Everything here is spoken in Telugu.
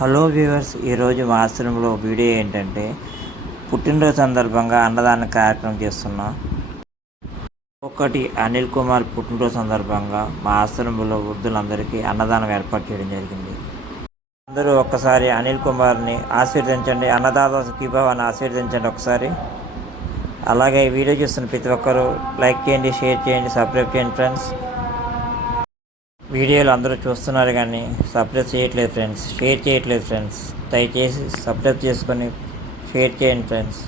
హలో వ్యూవర్స్, ఈరోజు మా ఆశ్రమంలో వీడియో ఏంటంటే పుట్టినరోజు సందర్భంగా అన్నదాన కార్యక్రమం చేస్తున్నాం. ఒకటి అనిల్ కుమార్ పుట్టినరోజు సందర్భంగా మా ఆశ్రమంలో వృద్ధులందరికీ అన్నదానం ఏర్పాటు చేయడం జరిగింది. అందరూ ఒక్కసారి అనిల్ కుమార్ని ఆశీర్వదించండి. అన్నదాత సుఖీభవ అని ఆశీర్వదించండి ఒకసారి. అలాగే ఈ వీడియో చూస్తున్న ప్రతి ఒక్కరూ లైక్ చేయండి, షేర్ చేయండి, సబ్స్క్రైబ్ చేయండి ఫ్రెండ్స్. వీడియోలు అందరూ చూస్తున్నారు కానీ సబ్స్క్రైబ్ చేయట్లేదు ఫ్రెండ్స్, షేర్ చేయట్లేదు ఫ్రెండ్స్. దయచేసి సబ్స్క్రైబ్ చేసుకొని షేర్ చేయండి ఫ్రెండ్స్.